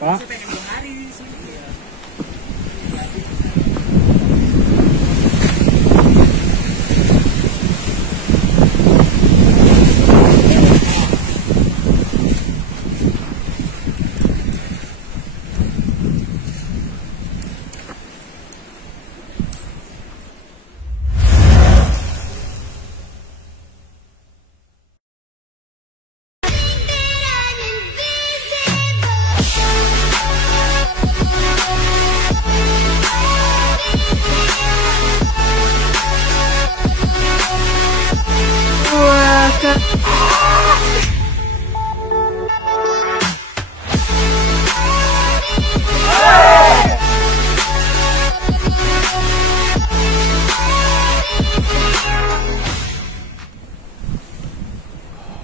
Pak.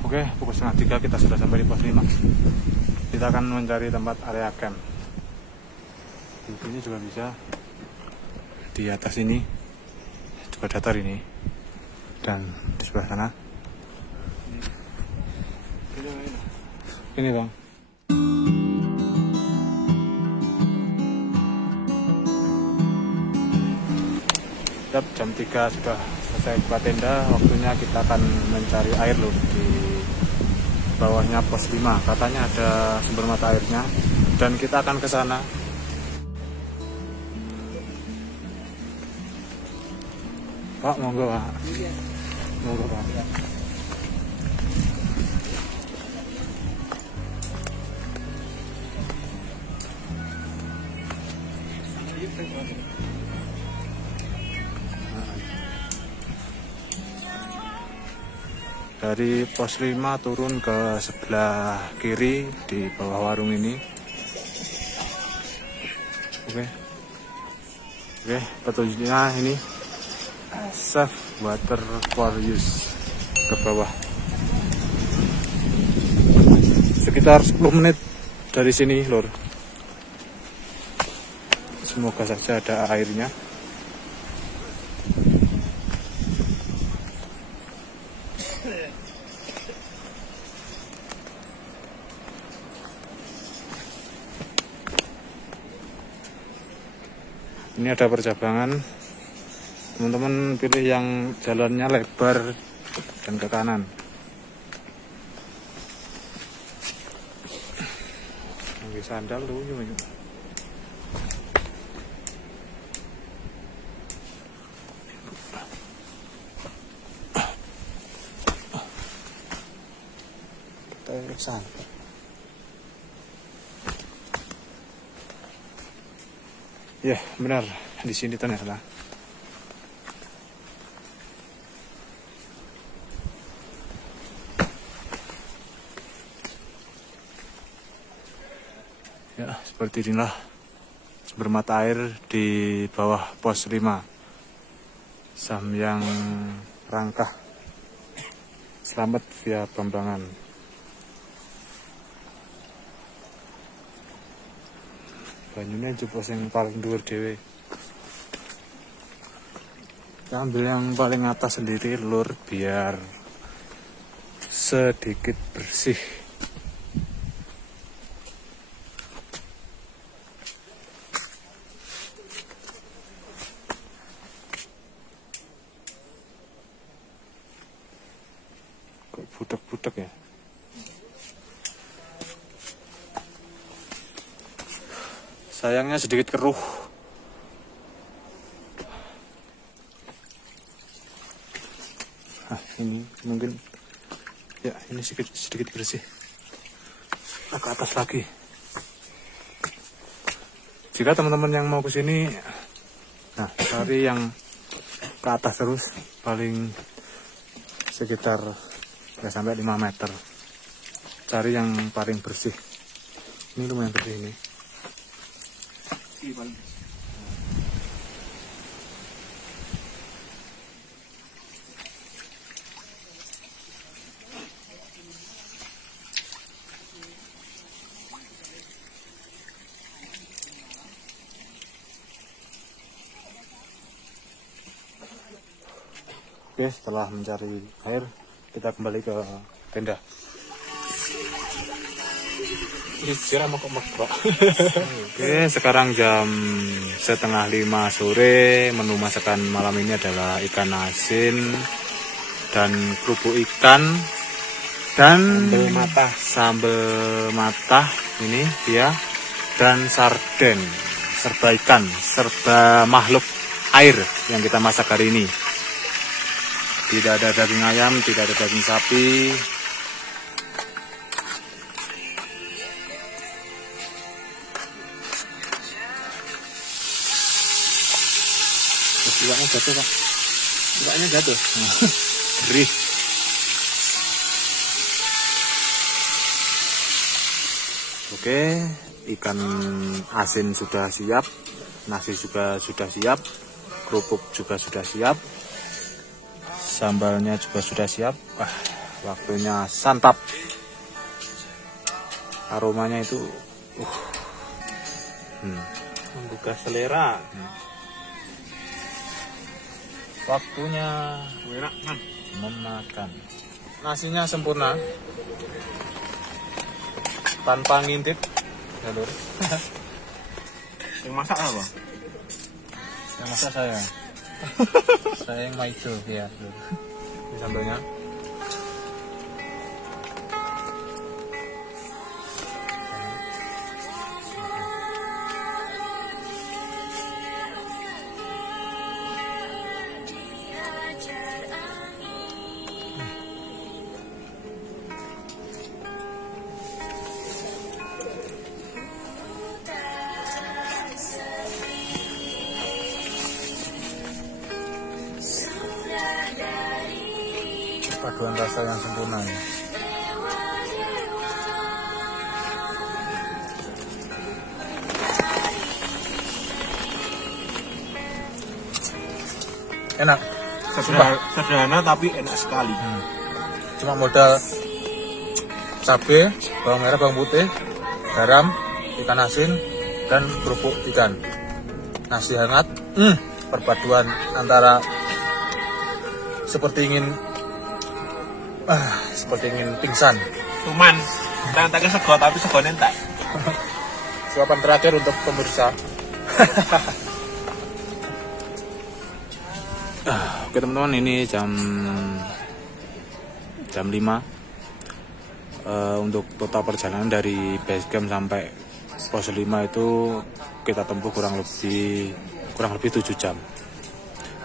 Oke, pukul 2:30 kita sudah sampai di pos 5. Kita akan mencari tempat area camp. Di sini juga bisa. Di atas ini juga datar ini. Dan di sebelah sana. Ini Bang. Jam 3 sudah selesai buka tenda, waktunya kita akan mencari air loh di bawahnya pos 5. Katanya ada sumber mata airnya dan kita akan ke sana. Pak, monggo Pak. Monggo Pak. Dari pos 5 turun ke sebelah kiri di bawah warung ini. Oke, petunjuknya ini save water for use ke bawah. Sekitar 10 menit dari sini lor. Semoga saja ada airnya. Ini ada percabangan, teman-teman pilih yang jalannya lebar dan ke kanan. Ambil sandal dulu. Kita sandal. Ya, benar. Di sini ternyata. Ya, seperti inilah sumber mata air di bawah pos 5. Samyang Rangkah. Selamat via Bambangan. Banyunya jupos yang paling dhuwur dhewe. Kita ambil yang paling atas sendiri lur biar sedikit bersih. Kok butek-butek ya? Sayangnya sedikit keruh. Ini mungkin ya, ini sedikit bersih. Ke atas lagi. Jika teman-teman yang mau ke sini, nah cari yang ke atas terus, paling sekitar nggak sampai 5 meter. Cari yang paling bersih. Ini lumayan bersih ini. Oke, setelah mencari air, kita kembali ke tenda. Oke, sekarang jam 4:30 sore. Menu masakan malam ini adalah ikan asin dan kerupuk ikan dan sambal matah ini ya, dan sarden, serba ikan, serba makhluk air yang kita masak hari ini. Tidak ada daging ayam, tidak ada daging sapi. Ikannya jatuh, Pak. Ikannya jatuh. Gurih. Oke, ikan asin sudah siap, nasi juga sudah siap, kerupuk juga sudah siap, sambalnya juga sudah siap. Wah, waktunya santap. Aromanya itu membuka selera. Waktunya memakan. Nasinya sempurna, tanpa ngintip, ya Lur. Yang masak apa? Yang masak saya. Saya yang maido ya, Lur. Ini sambalnya. Paduan rasa yang sempurna ya. Enak, Sederhana tapi enak sekali. Cuma modal cabai, bawang merah, bawang putih, garam, ikan asin, dan kerupuk ikan. Nasi hangat, perpaduan antara seperti ingin pingsan. Cuman tangan sego tapi segone entek. Suapan terakhir untuk pemirsa. Oke teman-teman, ini jam 5. Untuk total perjalanan dari base camp sampai pos 5 itu kita tempuh kurang lebih 7 jam.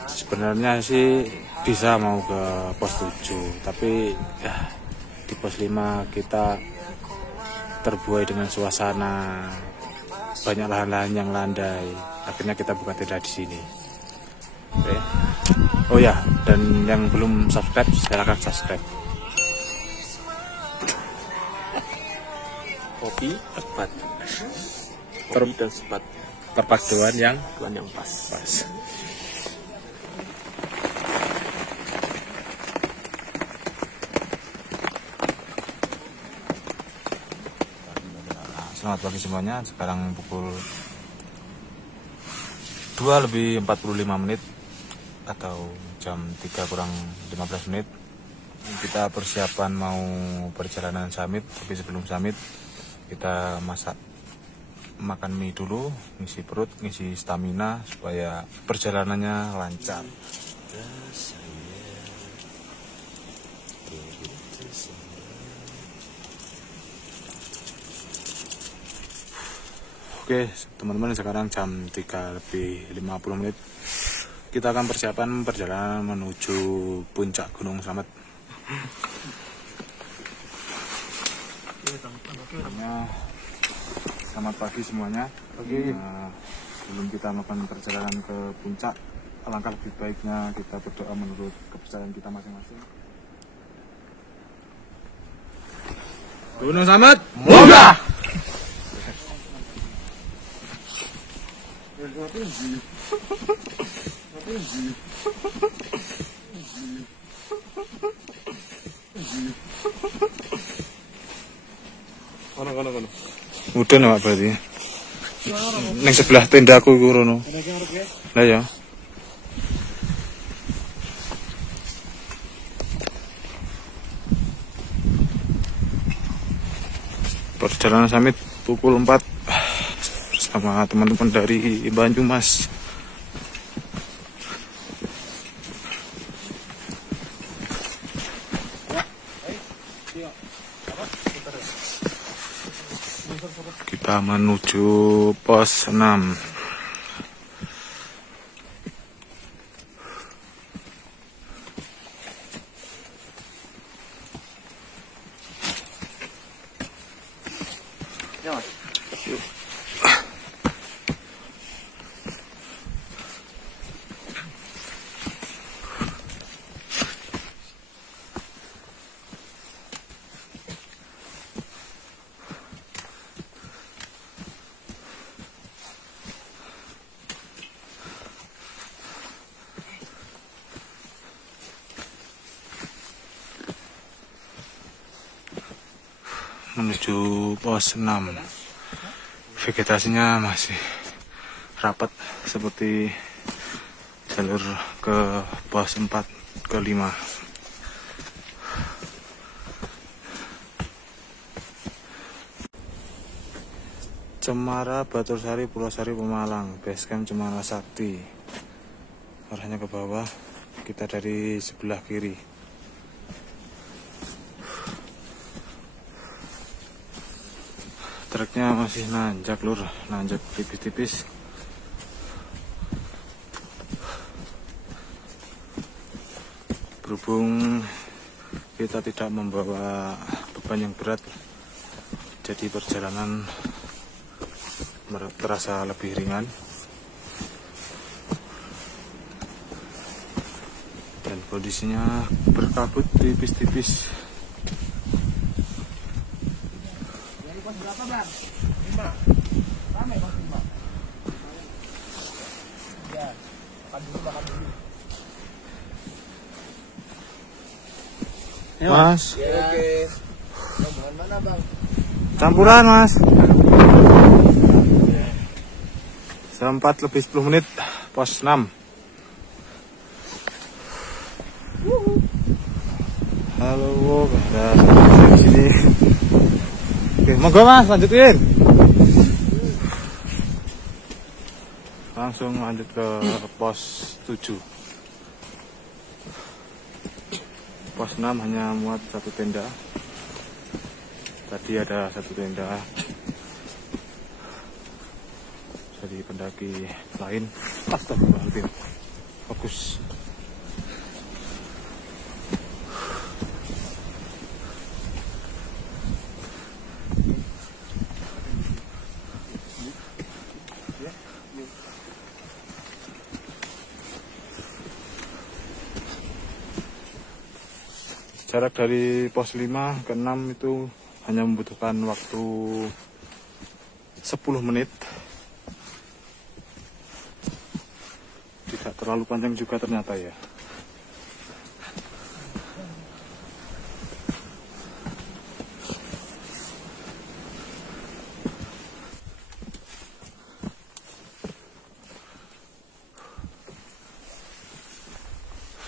Sebenarnya sih bisa mau ke pos 7, tapi di pos 5 kita terbuai dengan suasana banyak lahan-lahan yang landai. Akhirnya kita buka tenda di sini. Oke. Oh ya, dan yang belum subscribe silakan subscribe. Kopi tepat. Kopi dan sepat. Perpaduan yang pas. Selamat pagi semuanya. Sekarang pukul 2:45 atau jam 3 kurang 15 menit. Kita persiapan mau perjalanan summit, tapi sebelum summit kita makan mie dulu, ngisi perut, ngisi stamina supaya perjalanannya lancar. Oke teman-teman, sekarang jam 3:50. Kita akan persiapan perjalanan menuju puncak Gunung Slamet. Selamat pagi semuanya. Sebelum kita melakukan perjalanan ke puncak, alangkah lebih baiknya kita berdoa menurut kepercayaan kita masing-masing. Gunung Slamet, munggah! Kono. Udah nih berarti. Neng sebelah tendaku iku rono. Lah ya. Perjalanan summit pukul 4 bersama teman-teman dari Banyumas. Kita menuju pos 6. Menuju pos 6. Vegetasinya masih rapat seperti jalur ke pos 4 ke 5. Cemara, Batursari, Pulau Sari, Pemalang. Basecamp Cemara Sakti. Arahnya ke bawah. Kita dari sebelah kiri. Treknya masih nanjak lur, nanjak tipis-tipis. Berhubung kita tidak membawa beban yang berat, jadi perjalanan terasa lebih ringan. Dan kondisinya berkabut tipis-tipis. Berapa bang? 5. Rame bang 5. Ya, makan dulu. Mas, Oke. Rombongan mana bang? campuran mas. Jam 4 lebih 10 menit, pos 6. Halo, ada di sini. Oke, monggo mas, lanjutin. Langsung lanjut ke pos 7. Pos 6 hanya muat 1 tenda. Tadi ada 1 tenda dari pendaki lain. Astagfirullahaladzim. Fokus. Jarak dari pos 5 ke 6 itu hanya membutuhkan waktu 10 menit. Tidak terlalu panjang juga ternyata ya.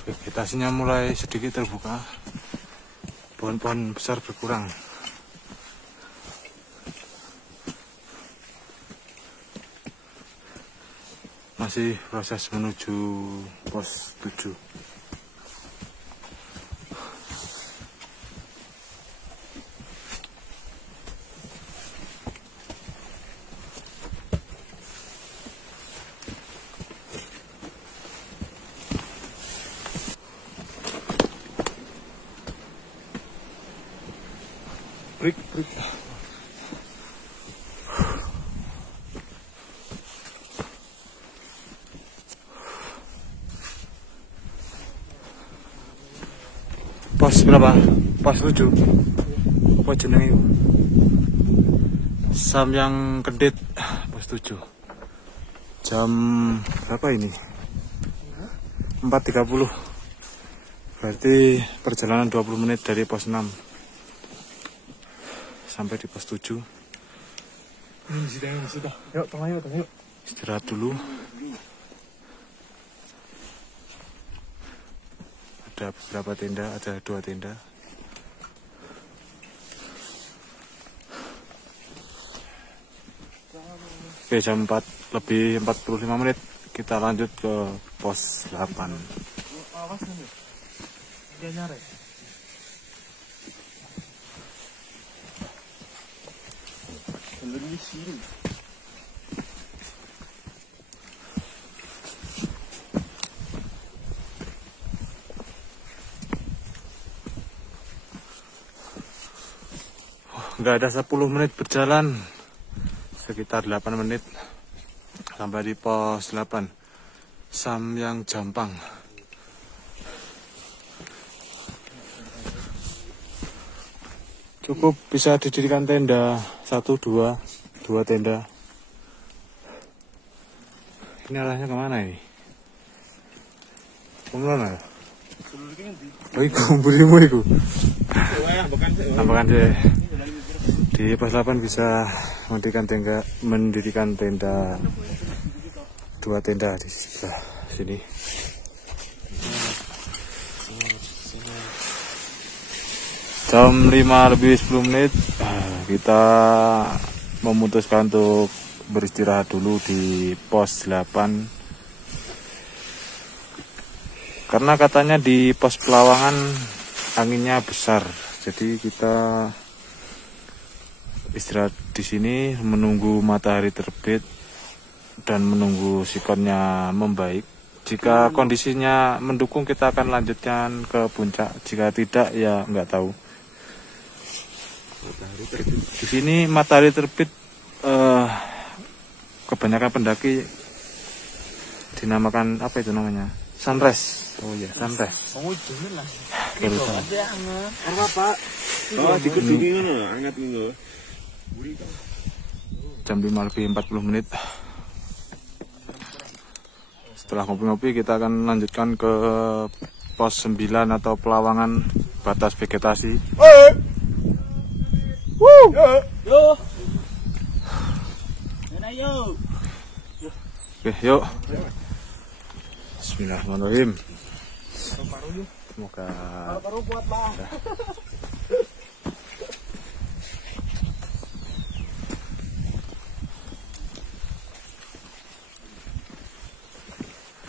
Vegetasinya mulai sedikit terbuka. Pohon-pohon besar berkurang. Masih proses menuju pos 7. Break. Pos berapa? Pos 7. Apa jenenge? Samyang Kedit, pos 7. Jam berapa ini? 4.30. Berarti perjalanan 20 menit dari pos 6 sampai di pos 7. Sudah. Yuk, tengah yuk. Istirahat dulu. Ada beberapa tenda, ada 2 tenda. Oke, jam 4 lebih 45 menit kita lanjut ke pos 8. Awas nih. Dia nyari. Lebih sini. Nggak ada 10 menit berjalan, sekitar 8 menit sampai di pos 8 Samyang Jampang. Cukup bisa didirikan tenda 1-2 tenda. Ini arahnya kemana ini? Kemana ya? Oh, iku burimu iku. Nampakan sih. Di pos 8 bisa mendirikan tenda 2 tenda di sebelah sini. Jam 5 lebih 10 menit kita memutuskan untuk beristirahat dulu di pos 8 karena katanya di pos Pelawangan anginnya besar, jadi kita istirahat di sini menunggu matahari terbit dan menunggu sikonnya membaik. Jika kondisinya mendukung kita akan lanjutkan ke puncak, jika tidak ya nggak tahu. Di sini matahari terbit kebanyakan pendaki dinamakan apa itu namanya? Sunrise. Oh ya, sunrise. Oh, jangan lah. Baru tahu. Apa, Pak? Oh, dikit-dikit ngono, hangat ngono. Jam 5 lebih 40 menit. Setelah ngopi-ngopi kita akan lanjutkan ke pos 9 atau Pelawangan batas vegetasi. Yo. Ayo. Oke, yuk. Bismillahirrahmanirrahim. Semoga Paru kuat, Bang.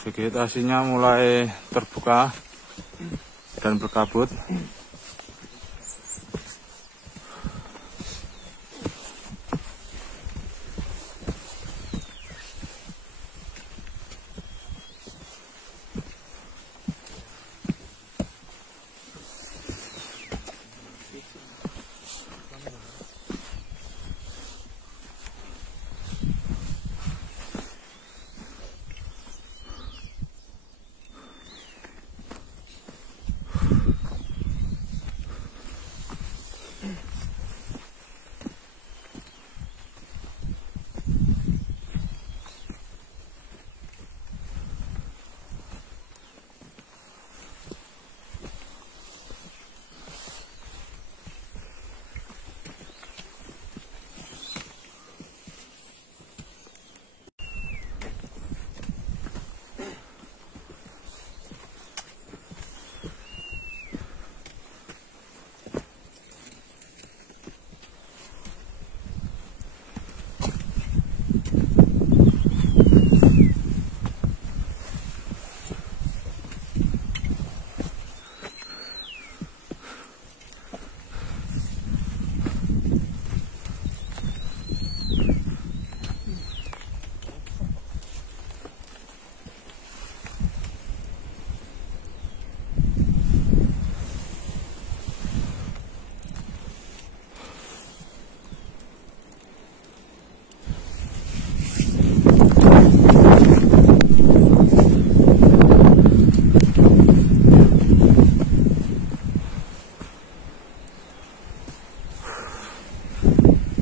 vegetasinya mulai terbuka dan berkabut.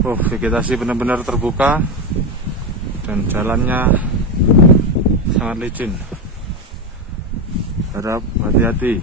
Oh, vegetasi benar-benar terbuka dan jalannya sangat licin. Harap hati-hati.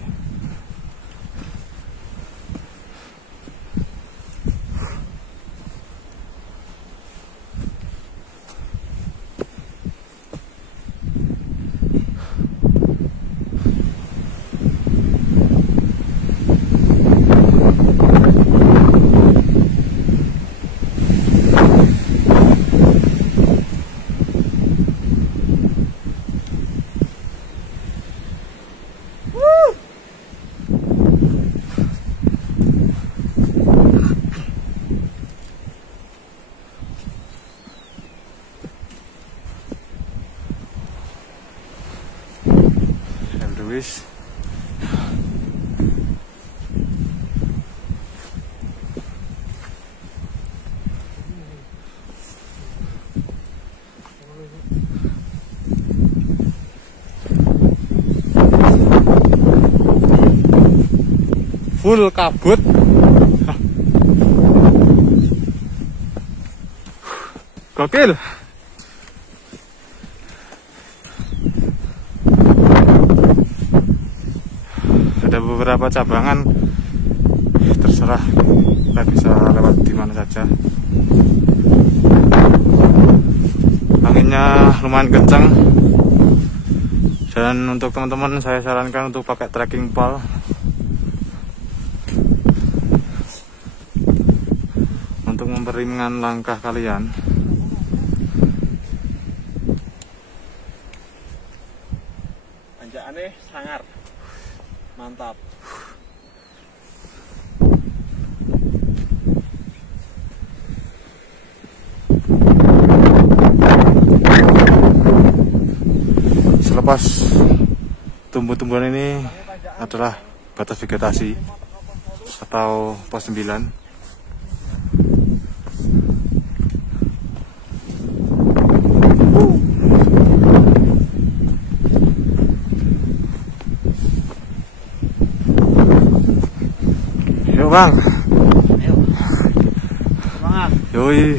wis. Full kabut. Gokil. Ada beberapa cabangan, terserah kita bisa lewat di mana saja. Anginnya lumayan kencang, dan untuk teman-teman saya sarankan untuk pakai trekking pole untuk memperingan langkah kalian. Tanjakannya sangar, mantap. Selepas tumbuh-tumbuhan ini adalah batas vegetasi atau pos 9. Yuk bang, Ayo, semangat. yoi.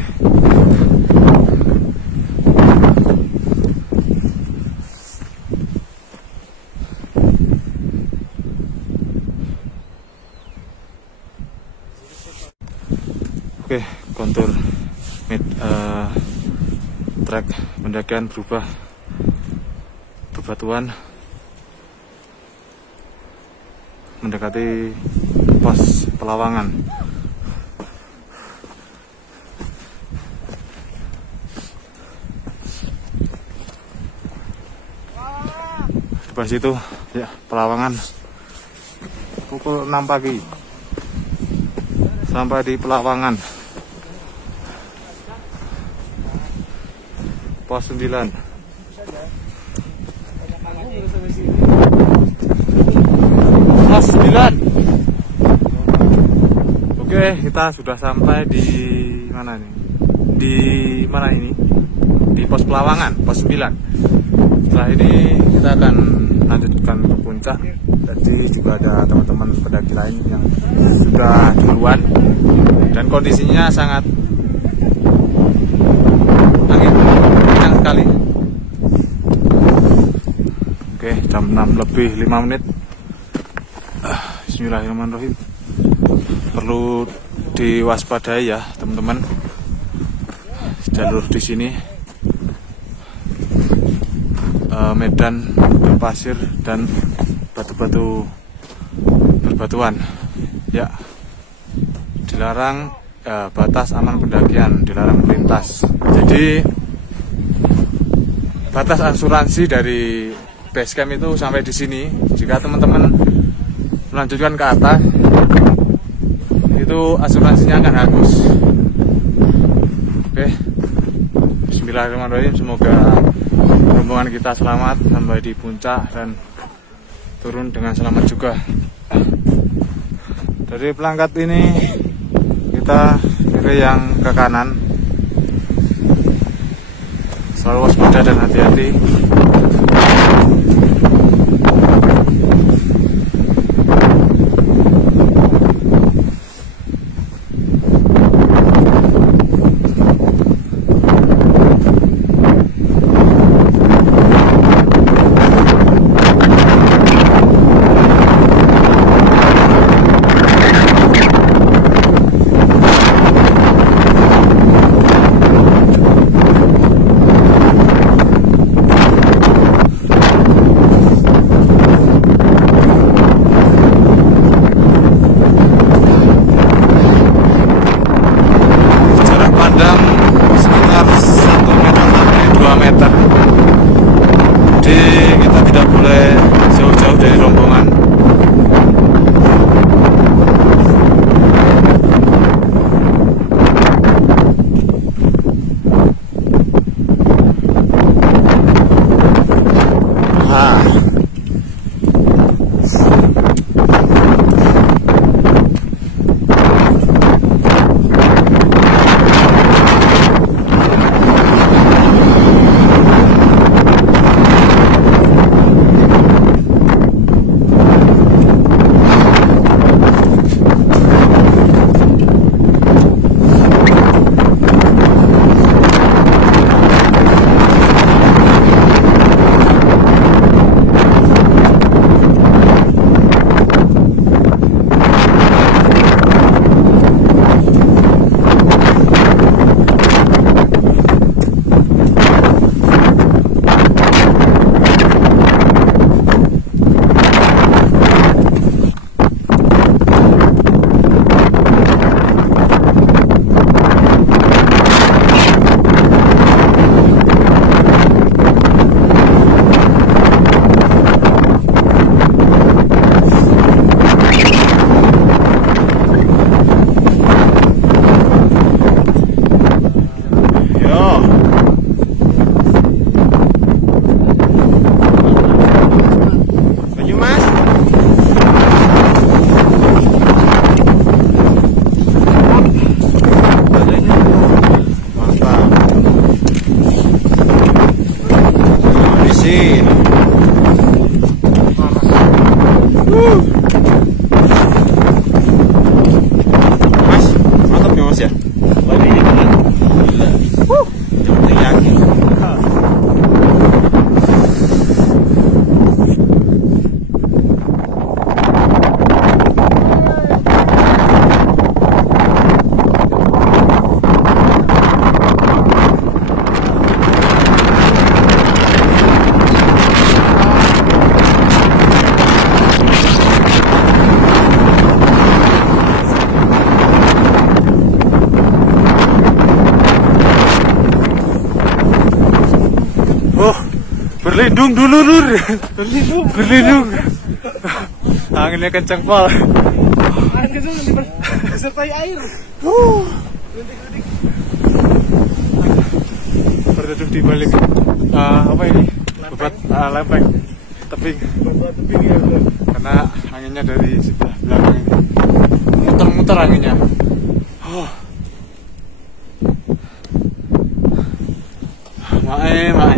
Oke, kontur trek pendakian berubah bebatuan mendekati pos Pelawangan. Depan situ ya Pelawangan. Pukul 6 pagi sampai di Pelawangan. Pos 9. Pos 9. Oke, kita sudah sampai di mana nih? Di mana ini? Di pos Pelawangan, pos 9. Setelah ini kita akan lanjutkan ke puncak. Tadi juga ada teman-teman pendaki lain yang sudah duluan dan kondisinya sangat angin kencang sekali. Oke, jam 6 lebih 5 menit. Bismillahirrahmanirrahim. Perlu diwaspadai ya teman-teman. Jalur di sini medan berpasir dan batu-batu berbatuan. Ya, dilarang batas aman pendakian, dilarang melintas. Jadi batas asuransi dari base camp itu sampai di sini. Jika teman-teman melanjutkan ke atas, itu asuransinya akan hangus. Oke, bismillahirrahmanirrahim. Semoga rombongan kita selamat sampai di puncak dan turun dengan selamat juga. Dari pelangkat ini kita kiri yang ke kanan. Selalu waspada dan hati-hati. Berlindung dulu, Lur. Berlindung. Anginnya kencang, Pal. Angin itu disertai air. Berteduh di balik apa ini? Bebat lempeng tebing. Tebing ya, betul. Karena anginnya dari sebelah belakang ini. Muter-muter anginnya. Mae.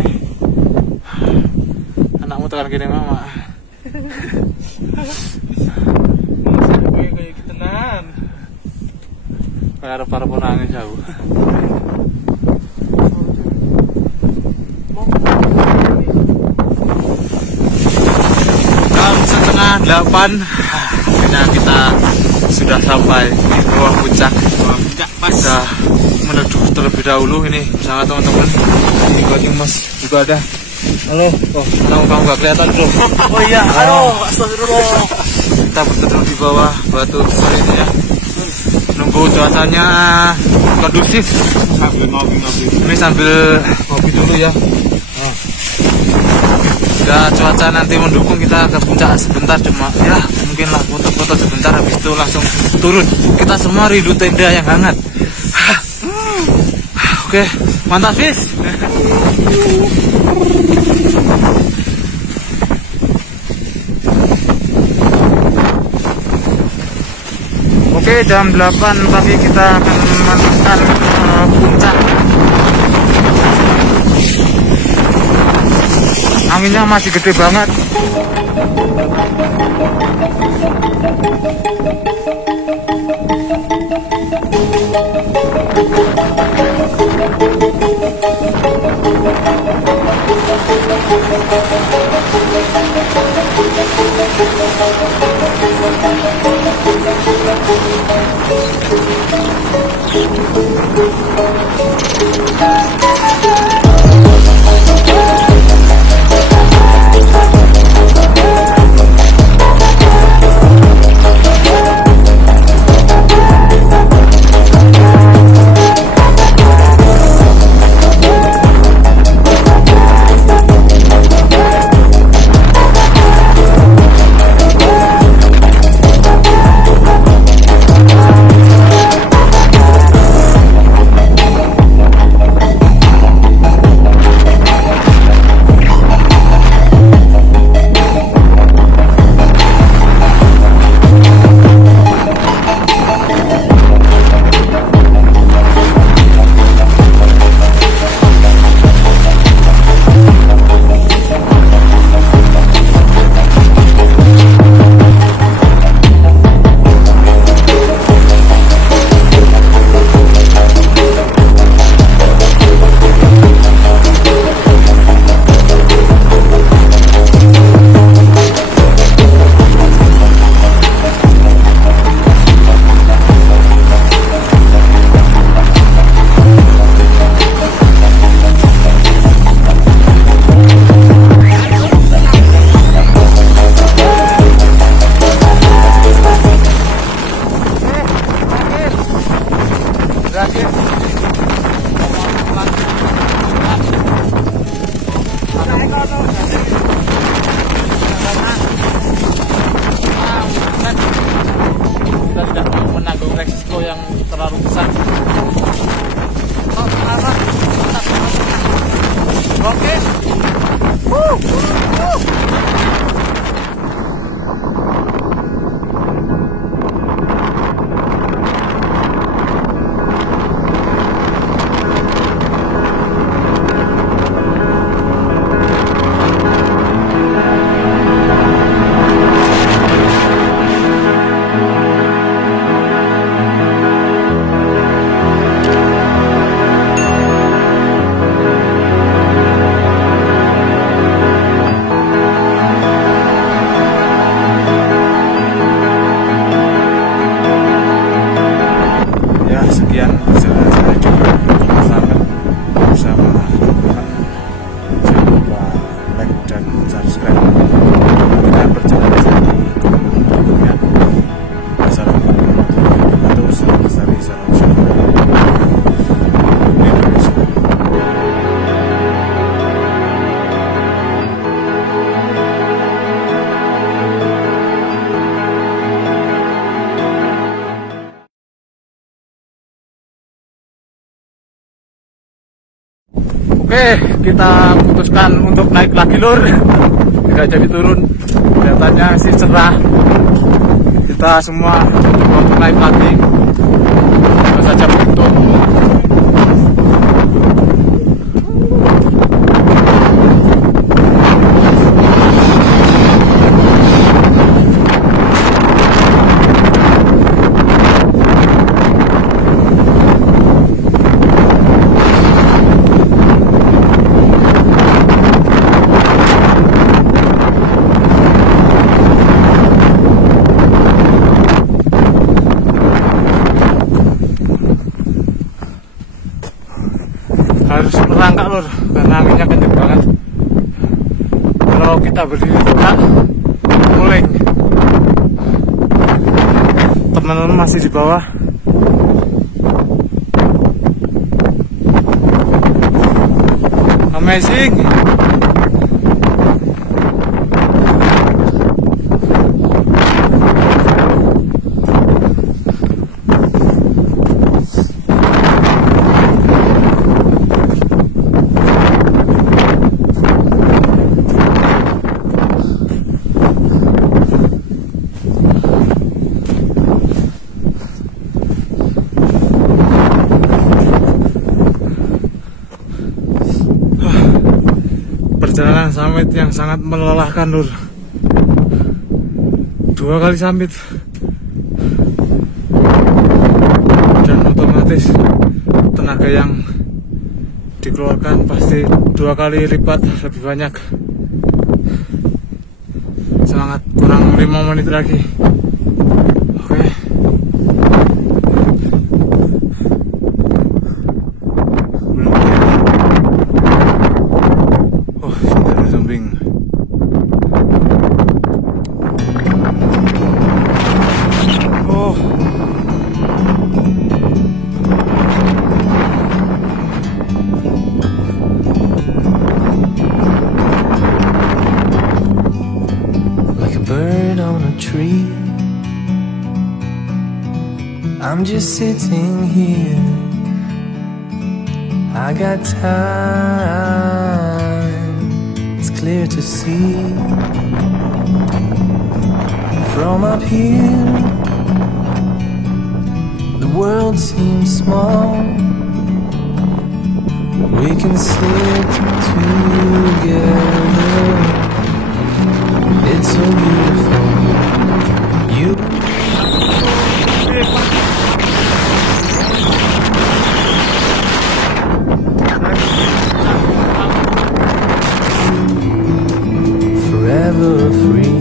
Anakmu tekan gini, Mama. Kayak tenan. Kayak para angin jauh. Jam 7:30. Akhirnya kita sudah sampai di bawah puncak. Sudah meneduh terlebih dahulu ini bersama teman-teman. Ini Gojeng Mas juga ada. Halo, kamu nggak kelihatan bro. Oh iya, halo, astagfirullah. Kita berteduh di bawah batu besar ini ya. Nunggu cuacanya kondusif. Sambil ngopi. Ini sambil ngopi dulu ya. Jika cuaca nanti mendukung kita ke puncak sebentar, cuma ya mungkinlah foto-foto sebentar, habis itu langsung turun. Kita semua rindu tenda yang hangat. Oke, mantap Fis. Oke, jam 8 pagi kita akan menemukan puncak. Anginnya masih gede banget. Oke, kita putuskan untuk naik lagi lur. Tidak jadi turun. Kelihatannya sih cerah. Kita semua coba untuk naik lagi. Coba saja begitu. Harus merangkak lur, karena anginnya kenceng banget. Kalau kita berdiri tegak, nguling. Teman-teman masih di bawah. Amazing. Perjalanan summit yang sangat melelahkan lur. 2 kali summit dan otomatis tenaga yang dikeluarkan pasti 2 kali lipat lebih banyak. Semangat, kurang 5 menit lagi. Oke. Tree. I'm just sitting here. I got time. It's clear to see. From up here, the world seems small. We can sit together. It's so beautiful. You forever free.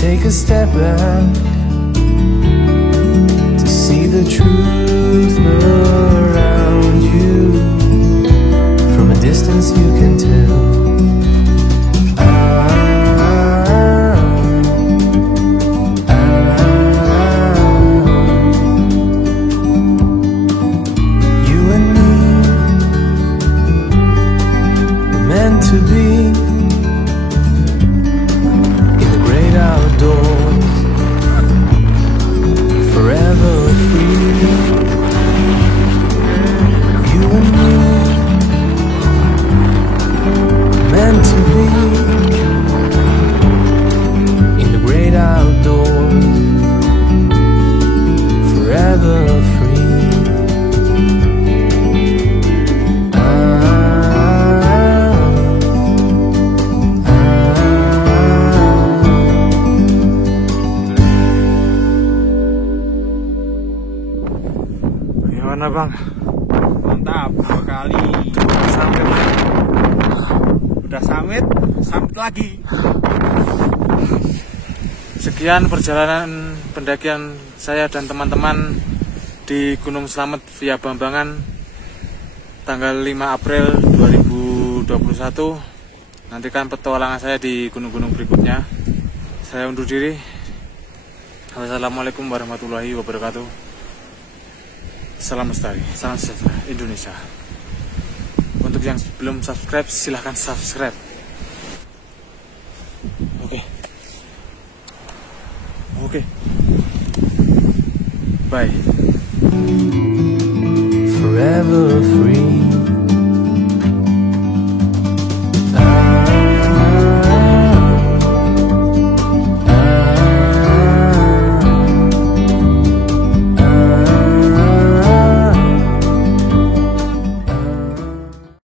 Take a step back to see the truth around you. From a distance you can tell. You and me were meant to be. Forever free. You and me, meant to be in the great outdoors. Forever free. Gimana bang? Mantap, 2 kali. Summit. Udah summit lagi. Sekian perjalanan pendakian saya dan teman-teman di Gunung Slamet via Bambangan tanggal 5 April 2021. Nantikan petualangan saya di gunung-gunung berikutnya. Saya undur diri. Wassalamualaikum warahmatullahi wabarakatuh. Salam lestari, salam sejahtera Indonesia. Untuk yang belum subscribe, silahkan subscribe. Oke. Bye. Forever free.